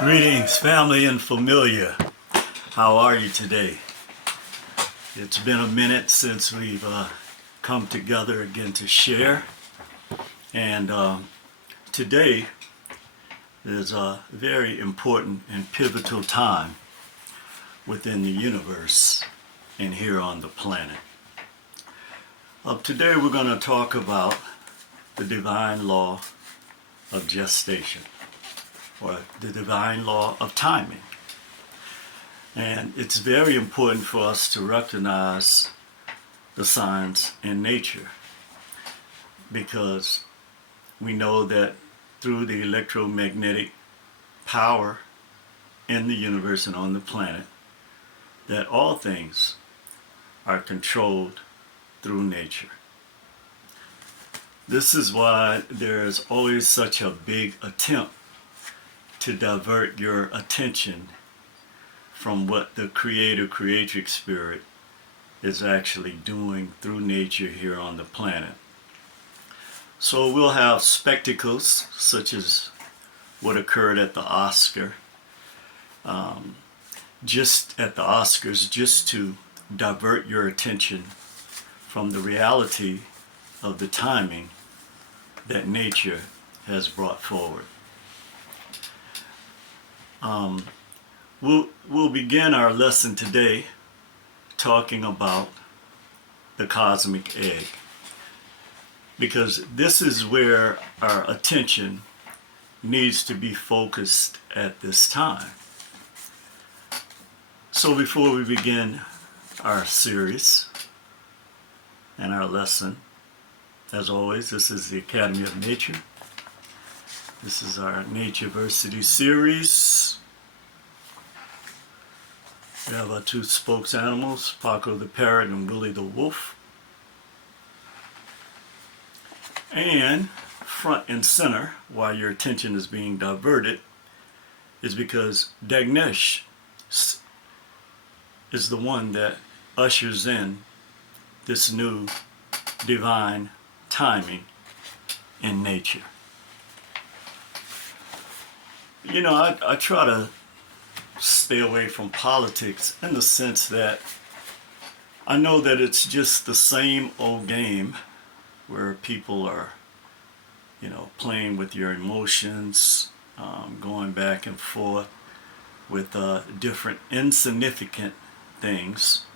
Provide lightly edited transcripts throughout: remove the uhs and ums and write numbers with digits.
Greetings, family and familiar. How are you today? It's been a minute since we've come together again to share. And today is a very important and pivotal time within the universe and here on the planet. Today we're going to talk about the divine law of gestation, or the divine law of timing. And it's very important for us to recognize the signs in nature, because we know that through the electromagnetic power in the universe and on the planet, that all things are controlled through nature. This is why there is always such a big attempt to divert your attention from what the creator-creatrix spirit is actually doing through nature here on the planet. So we'll have spectacles such as what occurred at the Oscar, just at the Oscars, just to divert your attention from the reality of the timing that nature has brought forward. We'll begin our lesson today talking about the cosmic egg, because this is where our attention needs to be focused at this time. So before we begin our series and our lesson, as always, this is the Academy of Nature. This is our Natureversity series. We have our two spokes animals, Paco the parrot and Willie the wolf. And front and center, while your attention is being diverted, is because Dagnesh is the one that ushers in this new divine timing in nature. You know, I try to stay away from politics in the sense that I know that it's just the same old game where people are, playing with your emotions, going back and forth with different insignificant things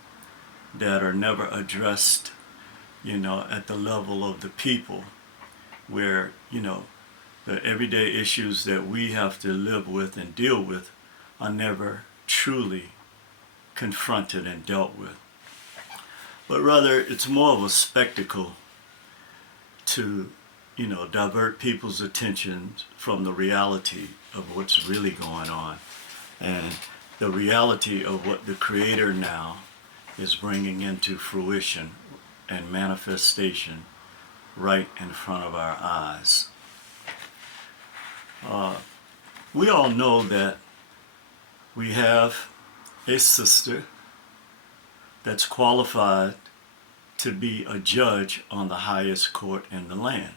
that are never addressed, at the level of the people, where, the everyday issues that we have to live with and deal with are never truly confronted and dealt with. But rather, it's more of a spectacle to, divert people's attention from the reality of what's really going on and the reality of what the Creator now is bringing into fruition and manifestation right in front of our eyes. We all know that we have a sister that's qualified to be a judge on the highest court in the land.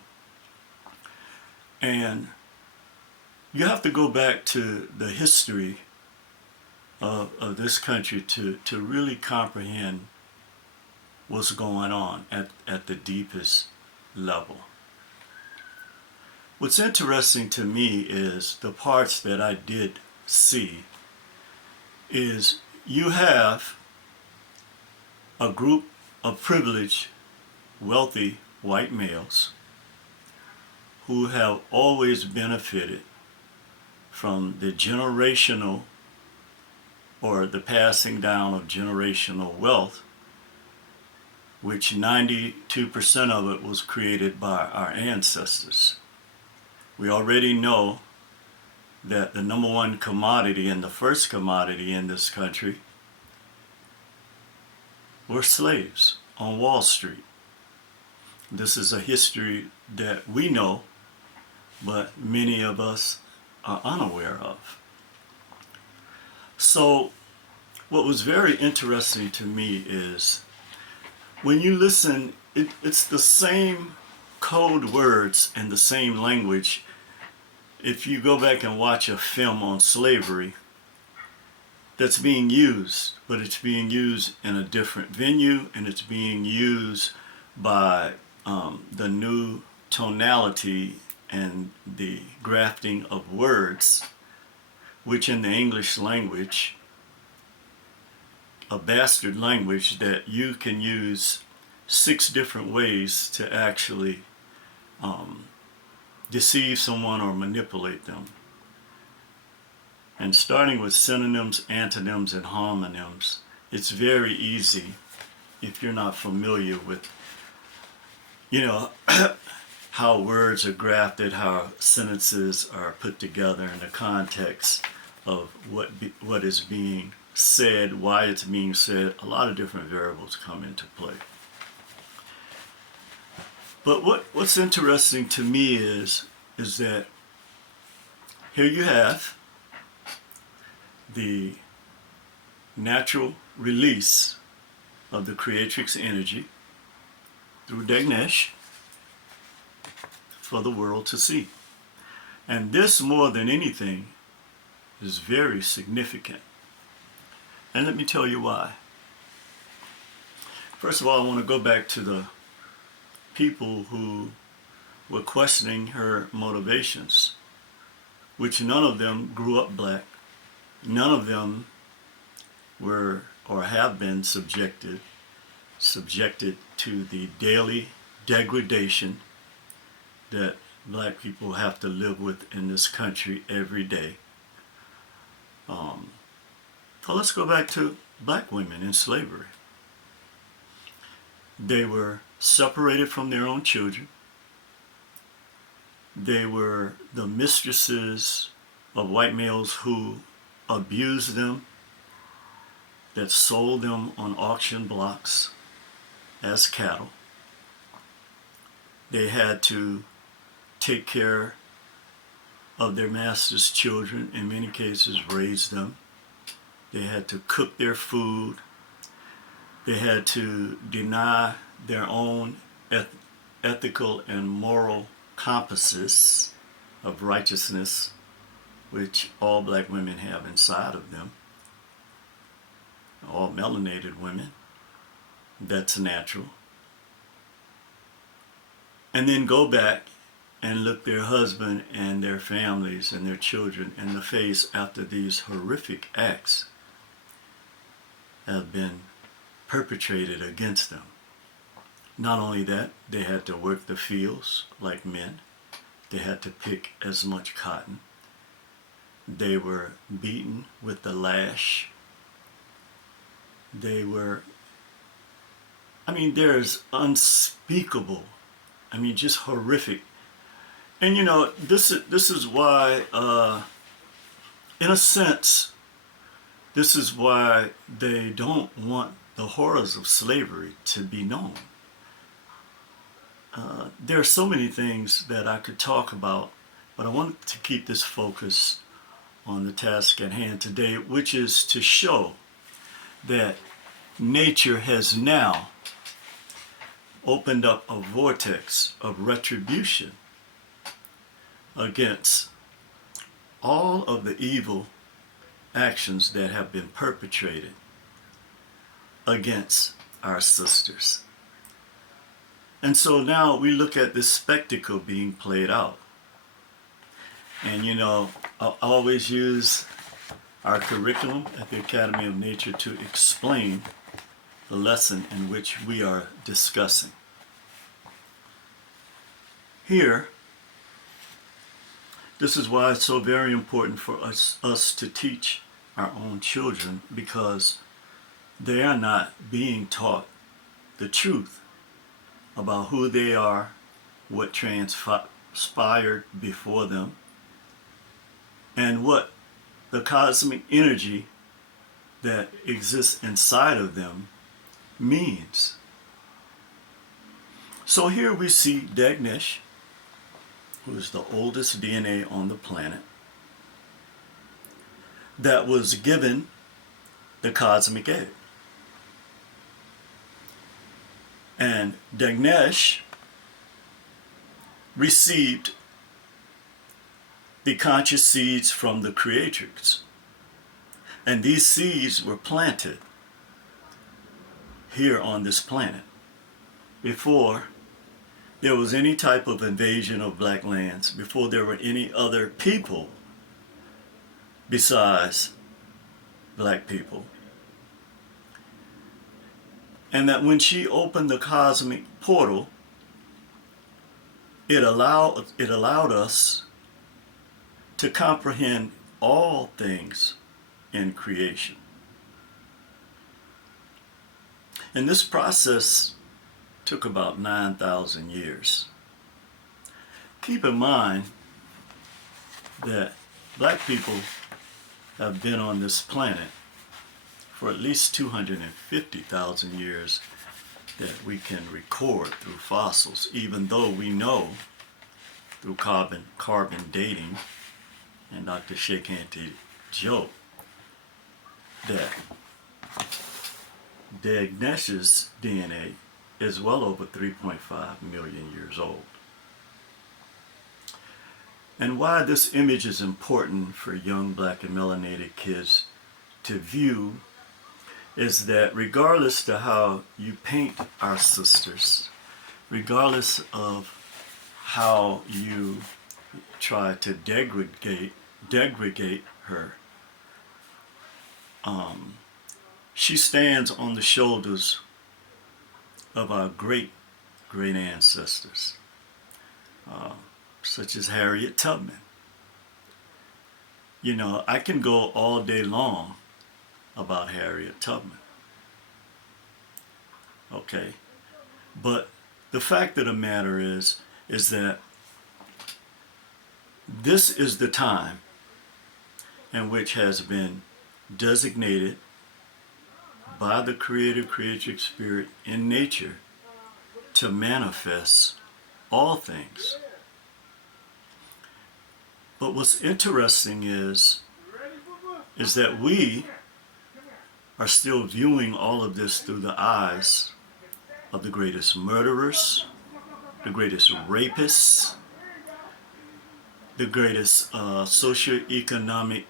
And you have to go back to the history of this country to really comprehend what's going on at the deepest level. What's interesting to me is the parts that I did see is you have a group of privileged, wealthy white males who have always benefited from the generational, or the passing down of generational wealth, which 92% of it was created by our ancestors. We already know that the number one commodity and the first commodity in this country were slaves on Wall Street. This is a history that we know, but many of us are unaware of. So what was very interesting to me is when you listen, it's the same code words and the same language if you go back and watch a film on slavery, that's being used, but it's being used in a different venue, and it's being used by the new tonality and the grafting of words, which in the English language, a bastard language that you can use 6 different ways to actually deceive someone or manipulate them. And starting with synonyms, antonyms, and homonyms, it's very easy if you're not familiar with, how words are grafted, how sentences are put together in the context of what is being said, why it's being said. A lot of different variables come into play. But what's interesting to me is that here you have the natural release of the creatrix energy through Dagnesh for the world to see. And this, more than anything, is very significant. And let me tell you why. First of all, I want to go back to the people who were questioning her motivations, which none of them grew up black. None of them were or have been subjected to the daily degradation that black people have to live with in this country every day. So let's go back to black women in slavery. They were separated from their own children. They were the mistresses of white males who abused them, that sold them on auction blocks as cattle. They had to take care of their master's children, in many cases raise them. They had to cook their food. They had to deny their own ethical and moral compasses of righteousness, which all black women have inside of them. All melanated women. That's natural. And then go back and look their husband and their families and their children in the face after these horrific acts have been perpetrated against them. Not only that, they had to work the fields like men. They had to pick as much cotton. They were beaten with the lash. They were, there's unspeakable, just horrific. And this is why, in a sense, this is why they don't want the horrors of slavery to be known. There are so many things that I could talk about, but I want to keep this focus on the task at hand today, which is to show that nature has now opened up a vortex of retribution against all of the evil actions that have been perpetrated against our sisters. And so now we look at this spectacle being played out. And I always use our curriculum at the Academy of Nature to explain the lesson in which we are discussing. Here, this is why it's so very important for us to teach our own children, because they are not being taught the truth about who they are, what transpired before them, and what the cosmic energy that exists inside of them means. So here we see Dagnesh, who is the oldest DNA on the planet, that was given the cosmic egg. And Dagnesh received the conscious seeds from the Creatrix. And these seeds were planted here on this planet before there was any type of invasion of black lands, before there were any other people besides black people. And that when she opened the cosmic portal, it allowed us to comprehend all things in creation. And this process took about 9,000 years. Keep in mind that black people have been on this planet for at least 250,000 years that we can record through fossils, even though we know through carbon dating, and Dr. Shake Hanty joke that Dagnesh's DNA is well over 3.5 million years old. And why this image is important for young black and melanated kids to view is that regardless to how you paint our sisters, regardless of how you try to degrade her, she stands on the shoulders of our great ancestors, such as Harriet Tubman. You know, I can go all day long about Harriet Tubman. Okay, but the fact of the matter is that this is the time in which has been designated by the creative spirit in nature to manifest all things. But what's interesting is that we are still viewing all of this through the eyes of the greatest murderers, the greatest rapists, the greatest socioeconomic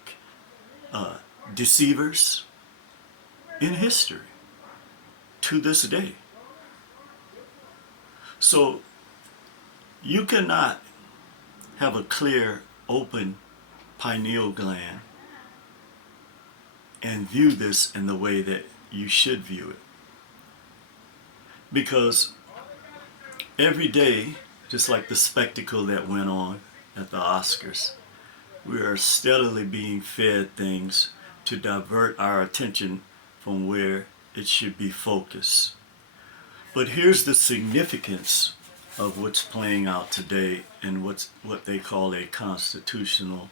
deceivers in history to this day. So you cannot have a clear, open pineal gland and view this in the way that you should view it. Because every day, just like the spectacle that went on at the Oscars, we are steadily being fed things to divert our attention from where it should be focused. But here's the significance of what's playing out today and what they call a constitutional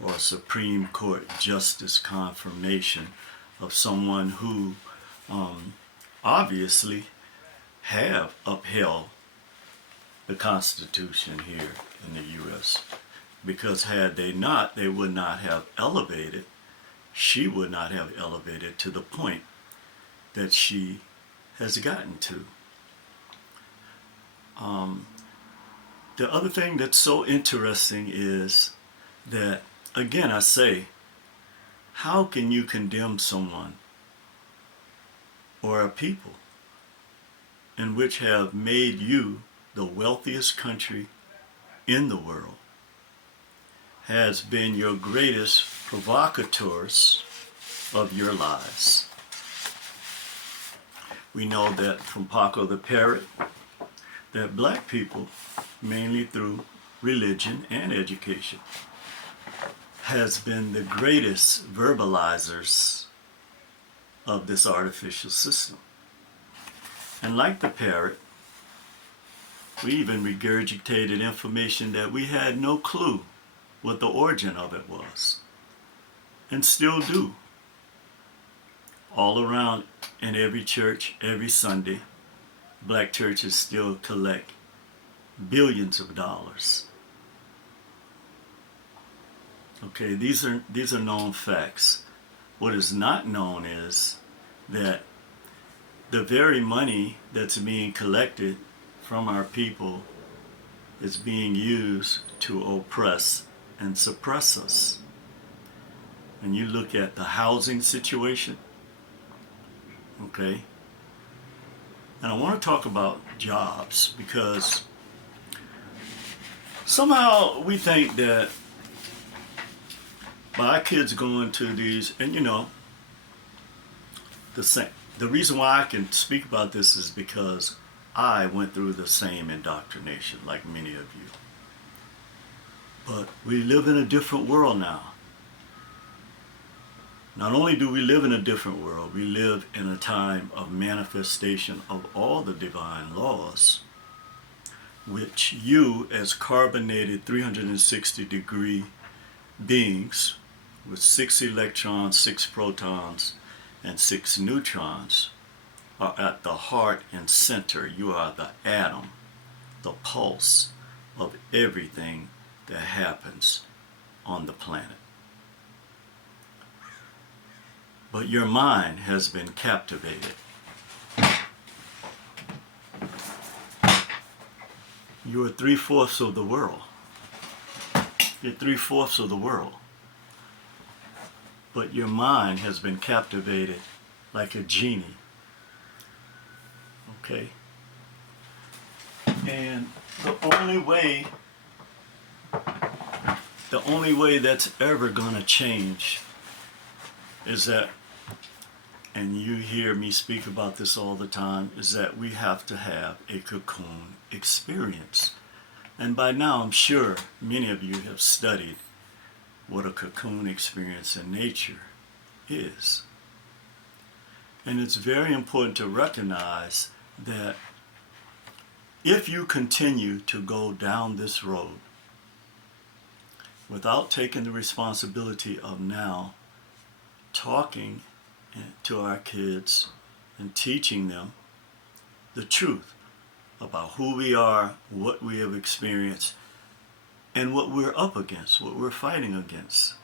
or Supreme Court justice confirmation of someone who obviously have upheld the Constitution here in the U.S. Because had they not, they would not have elevated, she would not have elevated to the point that she has gotten to. The other thing that's so interesting is that, again, I say, how can you condemn someone or a people in which have made you the wealthiest country in the world, has been your greatest provocateurs of your lives? We know that from Paco the Parrot, that black people, mainly through religion and education, has been the greatest verbalizers of this artificial system. And like the parrot, we even regurgitated information that we had no clue what the origin of it was, and still do. All around in every church, every Sunday, black churches still collect billions of dollars. Okay, these are known facts. What is not known is that the very money that's being collected from our people is being used to oppress and suppress us. And you look at the housing situation, okay? And I want to talk about jobs, because somehow we think that by our kids going to these, and the reason why I can speak about this is because I went through the same indoctrination like many of you. But we live in a different world now. Not only do we live in a different world, we live in a time of manifestation of all the divine laws, which you, as carbonated 360-degree beings with 6 electrons, 6 protons, and 6 neutrons, are at the heart and center. You are the atom, the pulse of everything that happens on the planet. But your mind has been captivated. You are 3/4 of the world. You're 3/4 of the world. But your mind has been captivated like a genie. Okay? And the only way that's ever going to change is that, and you hear me speak about this all the time, is that we have to have a cocoon experience. And by now, I'm sure many of you have studied what a cocoon experience in nature is. And it's very important to recognize that if you continue to go down this road without taking the responsibility of now talking to our kids and teaching them the truth about who we are, what we have experienced, and what we're up against, what we're fighting against.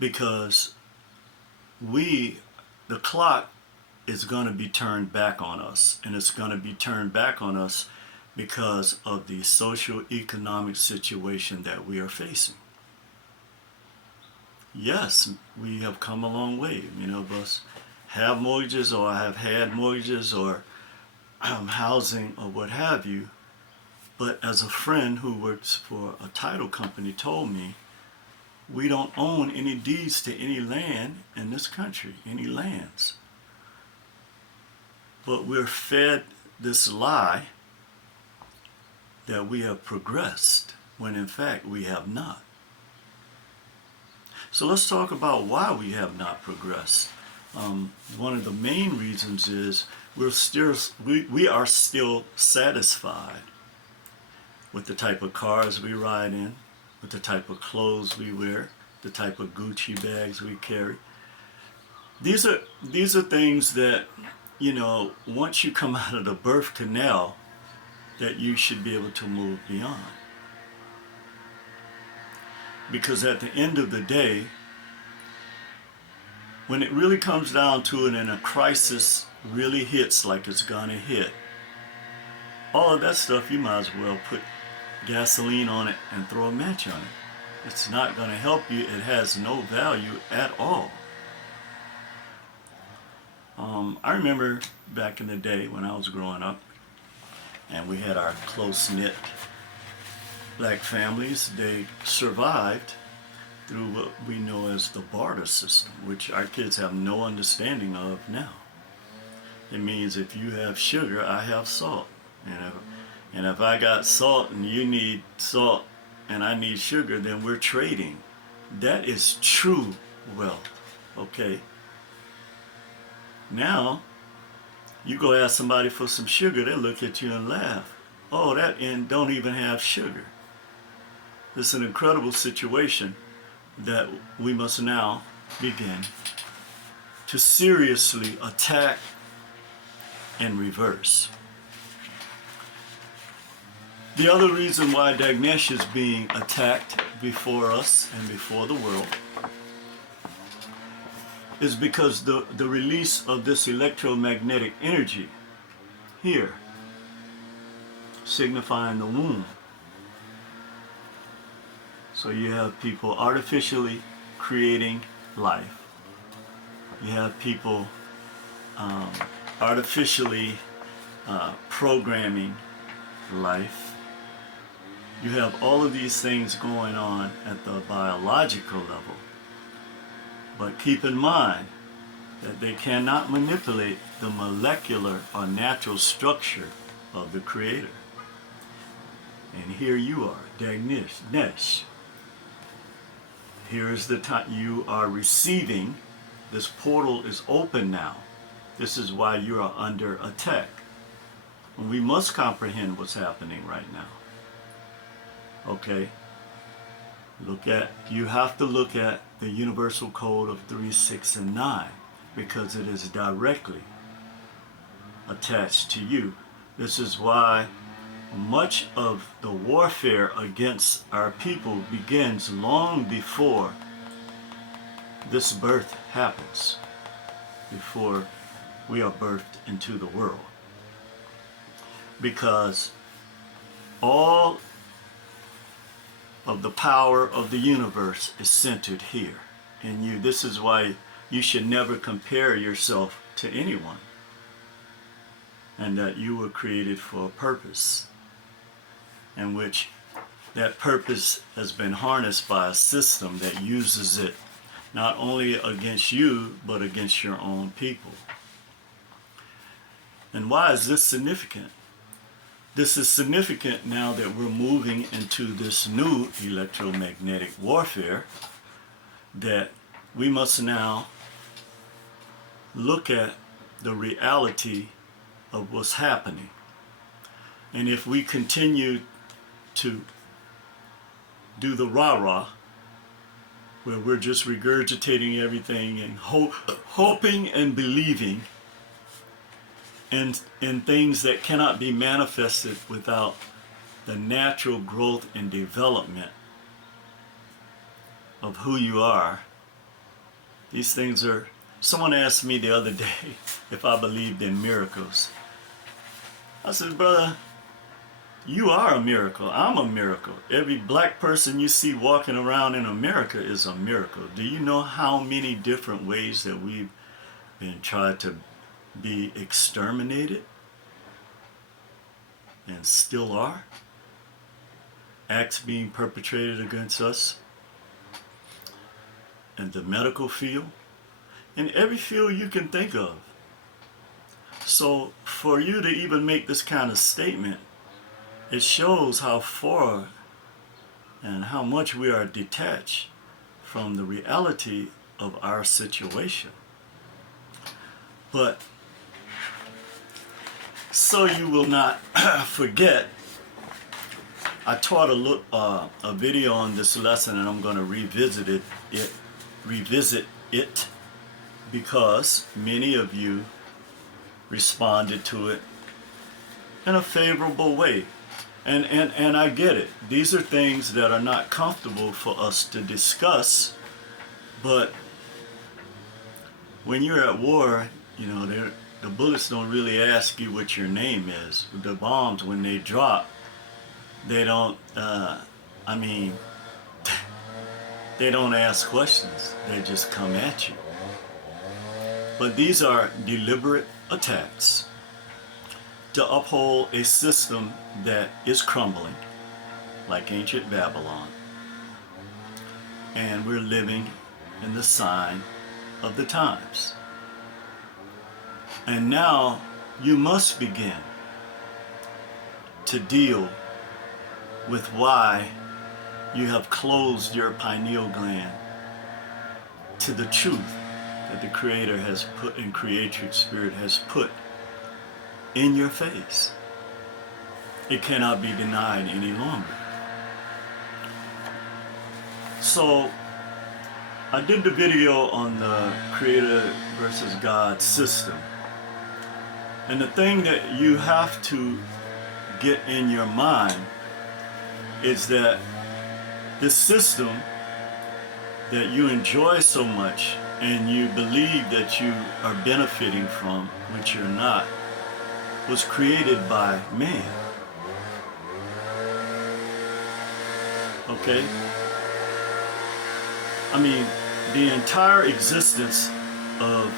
Because the clock is going to be turned back on us, and it's going to be turned back on us because of the socio-economic situation that we are facing. Yes, we have come a long way. Many of us have mortgages or have had mortgages or housing or what have you. But as a friend who works for a title company told me, we don't own any deeds to any land in this country, any lands. But we're fed this lie that we have progressed, when in fact we have not. So let's talk about why we have not progressed. One of the main reasons is we are still satisfied with the type of cars we ride in, with the type of clothes we wear, the type of Gucci bags we carry. These are things that, once you come out of the birth canal, that you should be able to move beyond. Because at the end of the day, when it really comes down to it and a crisis really hits like it's gonna hit, all of that stuff, you might as well put gasoline on it and throw a match on it. It's not gonna help you. It has no value at all. I remember back in the day when I was growing up, and we had our close-knit black families. They survived through what we know as the barter system, which our kids have no understanding of now. It means if you have sugar, I have salt. And if I got salt and you need salt and I need sugar, then we're trading. That is true wealth, okay? Now, you go ask somebody for some sugar, they look at you and laugh. Oh, that end don't even have sugar. It's an incredible situation that we must now begin to seriously attack and reverse. The other reason why Dagnesh is being attacked before us and before the world is because the release of this electromagnetic energy here, signifying the womb, So you have people artificially creating life. You have people artificially programming life. You have all of these things going on at the biological level. But keep in mind that they cannot manipulate the molecular or natural structure of the Creator. And here you are, Dagnesh. Here is the time you are receiving. This portal is open now. This is why you are under attack. And we must comprehend what's happening right now. Okay? You have to look at the universal code of 3, 6, and 9 because it is directly attached to you. This is why much of the warfare against our people begins long before this birth happens, before we are birthed into the world. Because all of the power of the universe is centered here in you. This is why you should never compare yourself to anyone, and that you were created for a purpose, in which that purpose has been harnessed by a system that uses it not only against you, but against your own people. And why is this significant? This is significant now that we're moving into this new electromagnetic warfare, that we must now look at the reality of what's happening. And if we continue to do the rah-rah, where we're just regurgitating everything and hoping and believing in things that cannot be manifested without the natural growth and development of who you are. These things are, someone asked me the other day if I believed in miracles. I said, brother, you are a miracle. I'm a miracle. Every black person you see walking around in America is a miracle. Do you know how many different ways that we've been tried to be exterminated and still are? Acts being perpetrated against us in the medical field, in every field you can think of. So for you to even make this kind of statement, it shows how far and how much we are detached from the reality of our situation. But so you will not forget, I taught a video on this lesson, and I'm going to revisit it because many of you responded to it in a favorable way. And I get it. These are things that are not comfortable for us to discuss, but when you're at war, you know, the bullets don't really ask you what your name is. The bombs, when they drop, they don't, they don't ask questions. They just come at you. But these are deliberate attacks to uphold a system that is crumbling, like ancient Babylon. And we're living in the sign of the times. And now you must begin to deal with why you have closed your pineal gland to the truth that the Creator has put, and Creatrix Spirit has put in your face. It cannot be denied any longer. So I did the video on the Creator versus God system. And the thing that you have to get in your mind is that this system that you enjoy so much and you believe that you are benefiting from, which you're not, was created by man. Okay? I mean, the entire existence of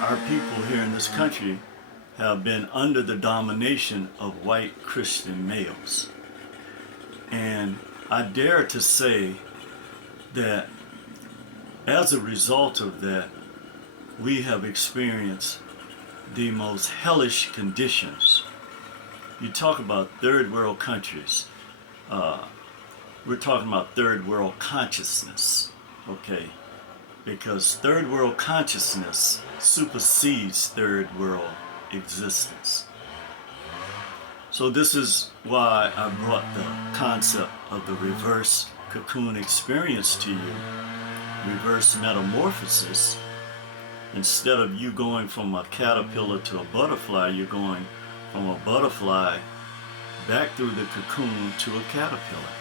our people here in this country have been under the domination of white Christian males. And I dare to say that as a result of that, we have experienced the most hellish conditions. You talk about third world countries. We're talking about third world consciousness, okay? Because third world consciousness supersedes third world existence. So this is why I brought the concept of the reverse cocoon experience to you, reverse metamorphosis. Instead of you going from a caterpillar to a butterfly, you're going from a butterfly back through the cocoon to a caterpillar.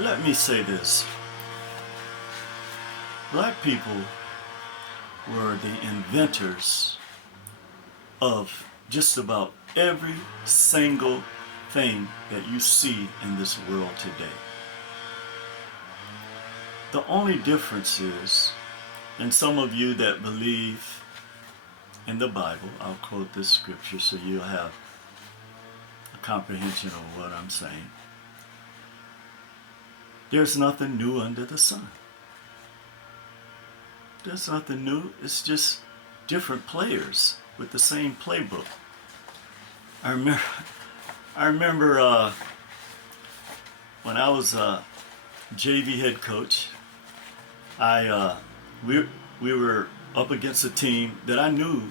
Let me say this. Black people were the inventors of just about every single thing that you see in this world today. The only difference is, and some of you that believe in the Bible, I'll quote this scripture so you'll have a comprehension of what I'm saying. There's nothing new under the sun. There's nothing new. It's just different players with the same playbook. I remember when I was a JV head coach, we were up against a team that I knew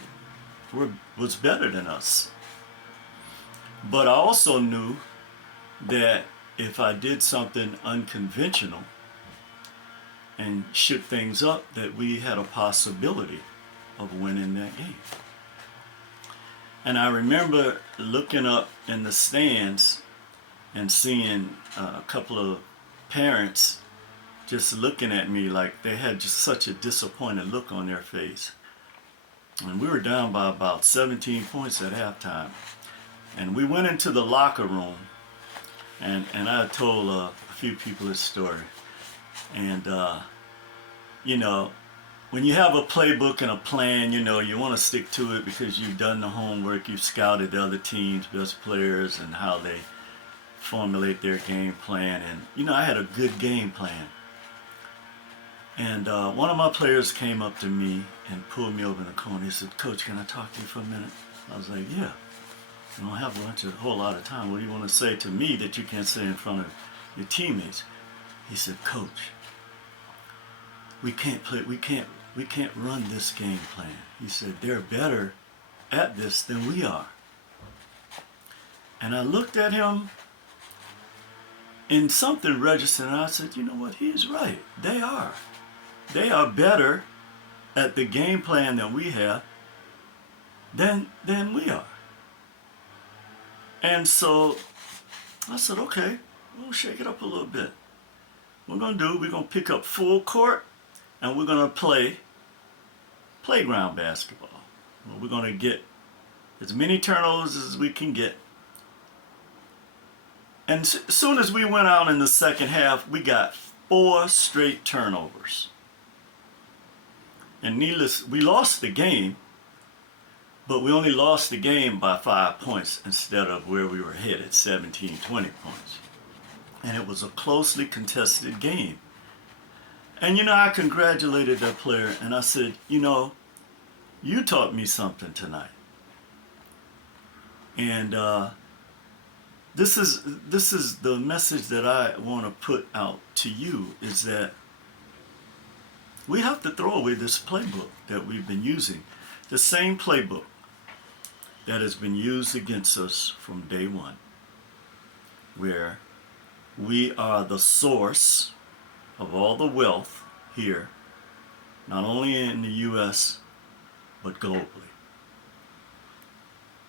was better than us. But I also knew that if I did something unconventional and shook things up, that we had a possibility of winning that game. And I remember looking up in the stands and seeing a couple of parents just looking at me like they had just such a disappointed look on their face. And we were down by about 17 points at halftime. And we went into the locker room, and I told a few people this story. And, you know, when you have a playbook and a plan, you know, you want to stick to it because you've done the homework, you've scouted the other teams, best players, and how they formulate their game plan. And, you know, I had a good game plan. And one of my players came up to me and pulled me over in the corner. He said, "Coach, can I talk to you for a minute?" I was like, "Yeah. I don't have a whole lot of time. What do you want to say to me that you can't say in front of your teammates?" He said, "Coach, we can't run this game plan." He said, "They're better at this than we are." And I looked at him and something registered, and I said, "You know what? He's right. They are. They are better at the game plan that we have than we are." And so I said, "Okay, we'll shake it up a little bit. What we're going to pick up full court, and we're going to play playground basketball. We're going to get as many turnovers as we can get." And as soon as we went out in the second half, we got 4 straight turnovers. And we lost the game, but we only lost the game by 5 points instead of where we were headed, 17, 20 points. And it was a closely contested game. And, you know, I congratulated that player, and I said, "You know, you taught me something tonight." And this is the message that I want to put out to you, is that we have to throw away this playbook that we've been using. The same playbook that has been used against us from day one, where we are the source of all the wealth here, not only in the U.S., but globally.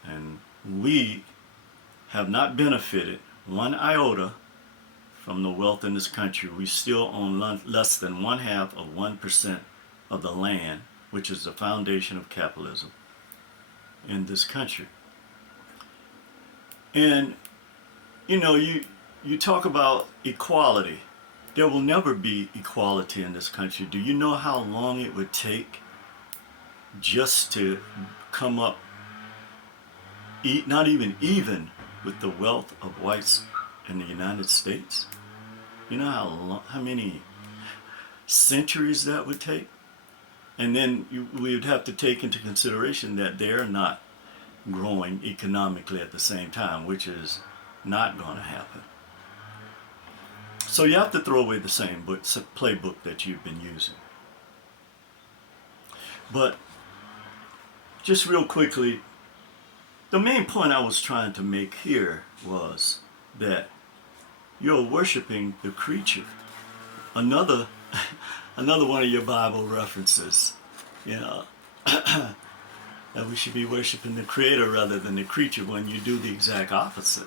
And we have not benefited one iota from the wealth in this country. We still own less than 0.5% of the land, which is the foundation of capitalism in this country. And, you know, you talk about equality. There will never be equality in this country. Do you know how long it would take just to come up, not even with the wealth of whites in the United States? You know how many centuries that would take? And then we would have to take into consideration that they're not growing economically at the same time, which is not going to happen. So you have to throw away the same playbook that you've been using. But just real quickly, the main point I was trying to make here was that you're worshiping the creature. Another one of your Bible references, you know, that we should be worshiping the creator rather than the creature, when you do the exact opposite.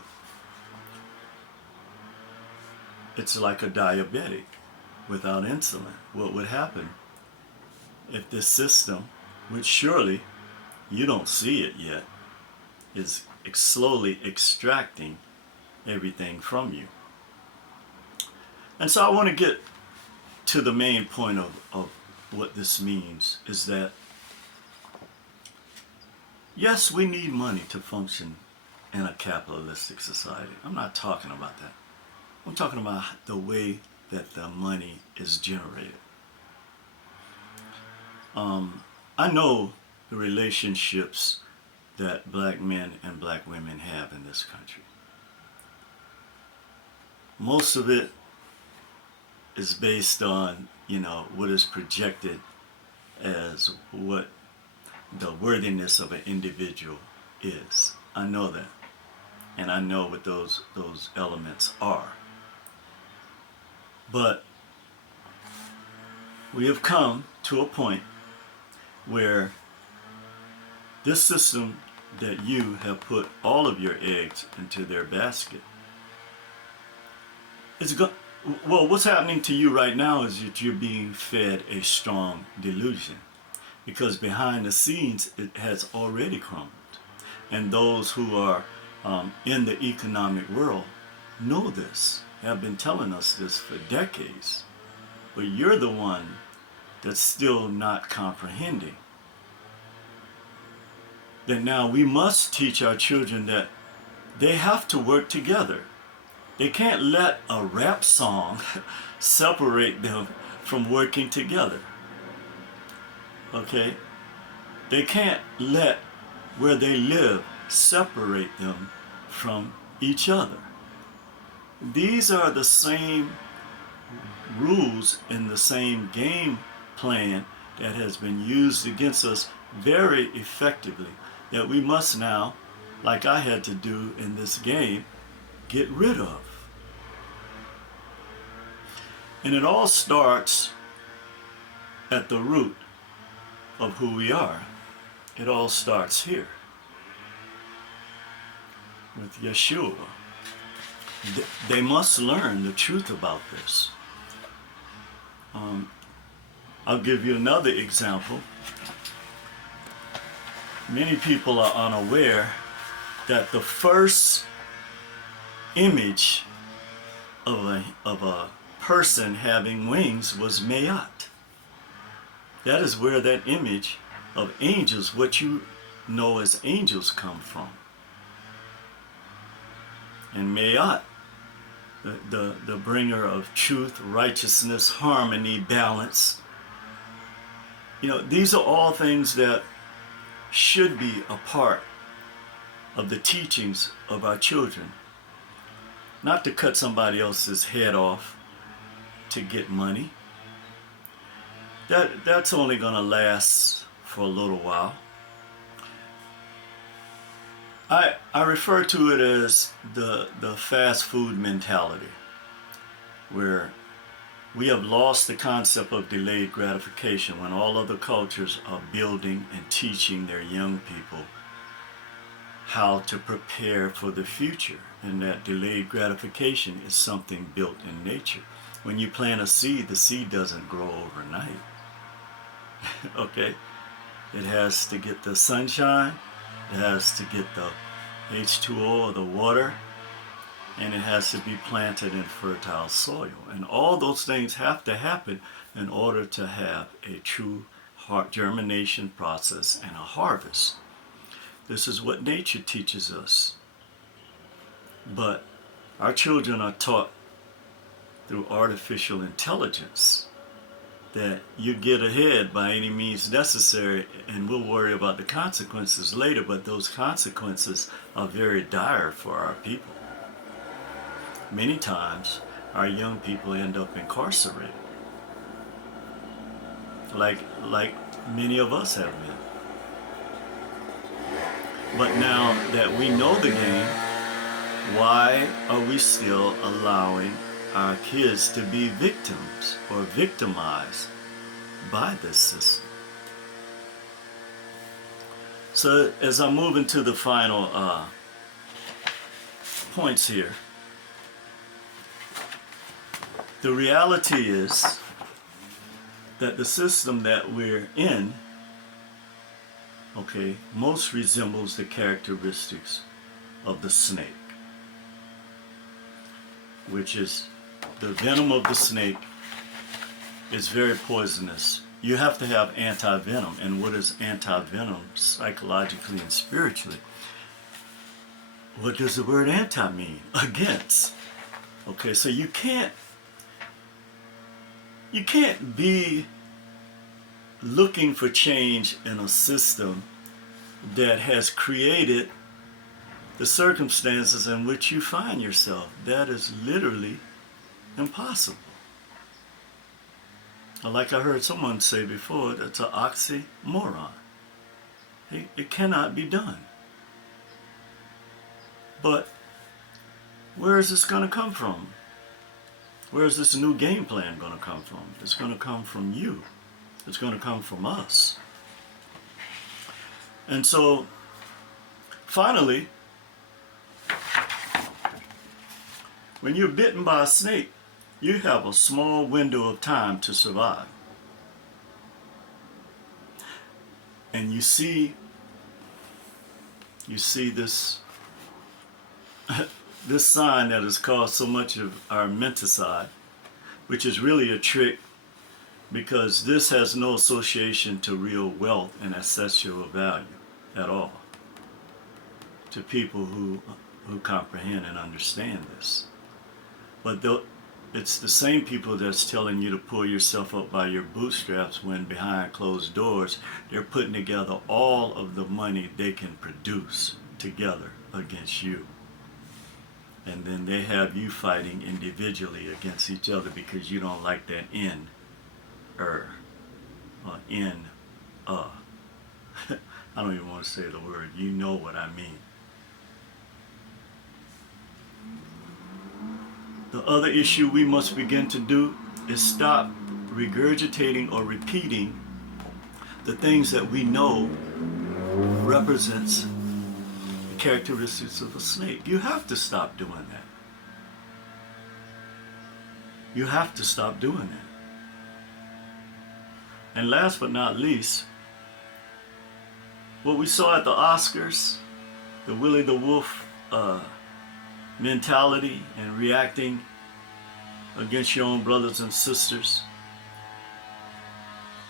It's like a diabetic without insulin. What would happen if this system, which surely you don't see it yet, is slowly extracting everything from you? And so I want to get to the main point of what this means, is that yes, we need money to function in a capitalistic society. I'm not talking about that. I'm talking about the way that the money is generated. I know the relationships that black men and black women have in this country. Most of it is based on, what is projected as what the worthiness of an individual is. I know that. And I know what those elements are. But we have come to a point where this system that you have put all of your eggs into their basket is what's happening to you right now is that you're being fed a strong delusion, because behind the scenes it has already crumbled. And those who are in the economic world know this, have been telling us this for decades. But you're the one that's still not comprehending that now we must teach our children that they have to work together. They can't let a rap song separate them from working together. Okay? They can't let where they live separate them from each other. These are the same rules and the same game plan that has been used against us very effectively, that we must now, like I had to do in this game, get rid of. And it all starts at the root of who we are. It all starts here with Yeshua. They must learn the truth about this. I'll give you another example. Many people are unaware that the first image of a person having wings was Mayat. That is where that image of angels, what you know as angels, come from. And Mayat, the bringer of truth, righteousness, harmony, balance. These are all things that should be a part of the teachings of our children. Not to cut somebody else's head off to get money. That's only going to last for a little while. I refer to it as the fast food mentality, where we have lost the concept of delayed gratification when all other cultures are building and teaching their young people how to prepare for the future, and that delayed gratification is something built in nature. When you plant a seed, the seed doesn't grow overnight. Okay? It has to get the sunshine, it has to get the H2O or the water, and it has to be planted in fertile soil. And all those things have to happen in order to have a true germination process and a harvest. This is what nature teaches us. But our children are taught through artificial intelligence that you get ahead by any means necessary, and we'll worry about the consequences later, but those consequences are very dire for our people. Many times, our young people end up incarcerated, like many of us have been. But now that we know the game, why are we still allowing our kids to be victims or victimized by this system? So as I move into the final points here, the reality is that the system that we're in, okay, most resembles the characteristics of the snake, which is the venom of the snake is very poisonous. You have to have anti-venom. And what is anti-venom psychologically and spiritually? What does the word anti mean? Against. Okay, so you can't be looking for change in a system that has created the circumstances in which you find yourself. That is literally impossible. Like I heard someone say before, that's an oxymoron. It cannot be done. But where is this going to come from? Where is this new game plan going to come from? It's going to come from you. It's going to come from us. And so, finally, when you're bitten by a snake, you have a small window of time to survive. And you see this this sign that has caused so much of our menticide, which is really a trick, because this has no association to real wealth and ancestral value at all to people who comprehend and understand this. But it's the same people that's telling you to pull yourself up by your bootstraps when behind closed doors, they're putting together all of the money they can produce together against you. And then they have you fighting individually against each other because you don't like that I don't even want to say the word. You know what I mean. The other issue we must begin to do is stop regurgitating or repeating the things that we know represents the characteristics of a snake. You have to stop doing that. You have to stop doing that. And last but not least, what we saw at the Oscars, the Willie the Wolf mentality and reacting against your own brothers and sisters.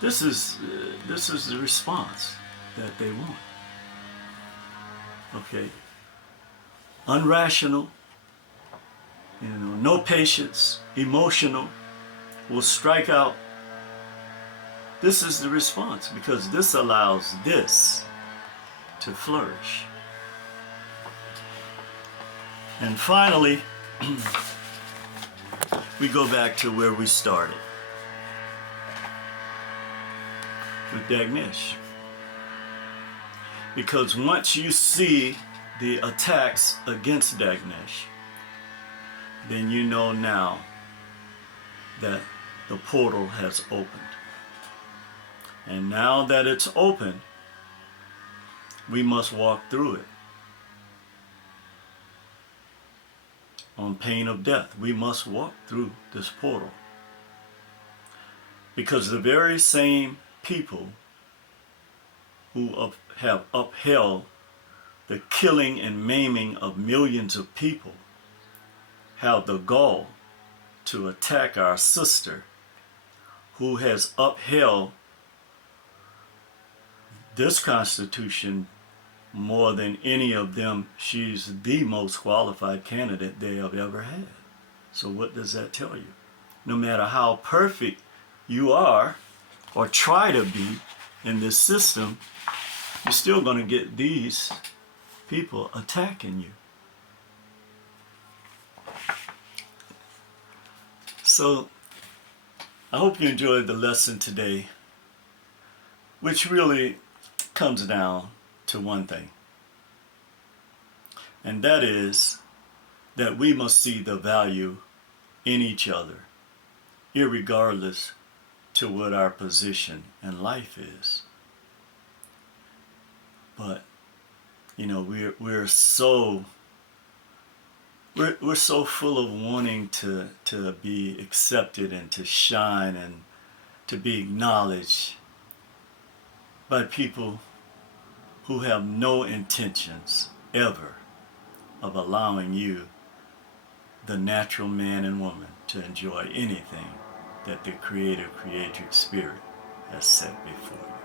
This is the response that they want. Okay, unrational, no patience, emotional, will strike out. This is the response because this allows this to flourish. And finally, we go back to where we started with Dagnesh. Because once you see the attacks against Dagnesh, then you know now that the portal has opened. And now that it's open, we must walk through it. On pain of death, we must walk through this portal. Because the very same people who have upheld the killing and maiming of millions of people have the gall to attack our sister who has upheld this Constitution more than any of them. She's the most qualified candidate they have ever had. So what does that tell you? No matter how perfect you are or try to be in this system, you're still going to get these people attacking you. So I hope you enjoyed the lesson today, which really comes down to one thing, and that is that we must see the value in each other, irregardless to what our position in life is. But you know, we're so full of wanting to be accepted and to shine and to be acknowledged by people who have no intentions ever of allowing you, the natural man and woman, to enjoy anything that the creative, creatrix spirit has set before you.